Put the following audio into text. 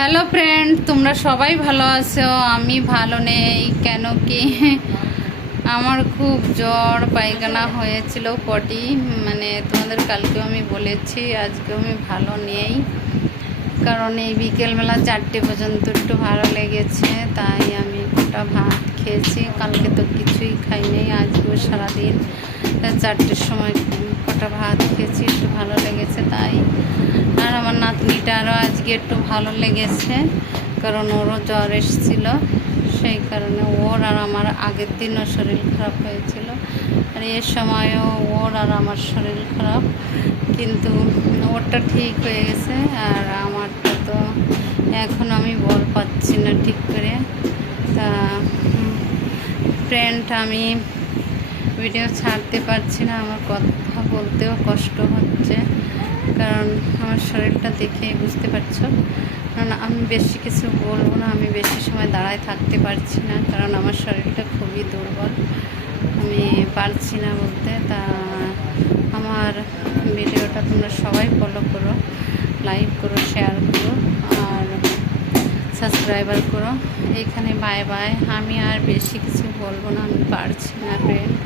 Hello friend, তোমরা সবাই ভালো আছো? আমি ভালো নেই। কেন কি আমার খুব জ্বর পায়খানা হয়েছিল, পটি তোমাদের কালকেও আমি বলেছি, আজকেও আমি ভালো নেই। কারণ এই বিকেলবেলা 4টে পর্যন্ত একটু ভালো লেগেছে, তাই আমি গোটা ভাত খেয়েছি। কালকে তো কিছুই খাইনি, আজকেও সারাদিন 4টের সময় কটা ভাত খেয়েছি, একটু ভালো লেগেছে তাই। আর আমার নাতনিটারও আজকে একটু ভালো লেগেছে, কারণ ওরও জ্বর এসেছিল, সেই কারণে ওর আর আমার আগের দিনও শরীর খারাপ হয়েছিল, আর এর সময়ও ওর আর আমার শরীর খারাপ, কিন্তু ওরটা ঠিক হয়ে গেছে আর আমারটা তো এখন আমি বল পাচ্ছি না ঠিক করে। তা ফ্রেন্ড, আমি ভিডিও ছাড়তে পারছি না, আমার কথা বলতেও কষ্ট হচ্ছে, কারণ আমার শরীরটা দেখেই বুঝতে পারছো। কারণ আমি বেশি কিছু বলবো না, আমি বেশি সময় দাঁড়ায় থাকতে পারছি না, কারণ আমার শরীরটা খুবই দুর্বল, আমি পারছি না বলতে। তা আমার ভিডিওটা তোমরা সবাই ফলো করো, লাইক করো, শেয়ার করো আর সাবস্ক্রাইবার করো। এইখানে বাই বাই, আমি আর বেশি কিছু বলবো না, আমি পারছি না ফ্রেন্ড।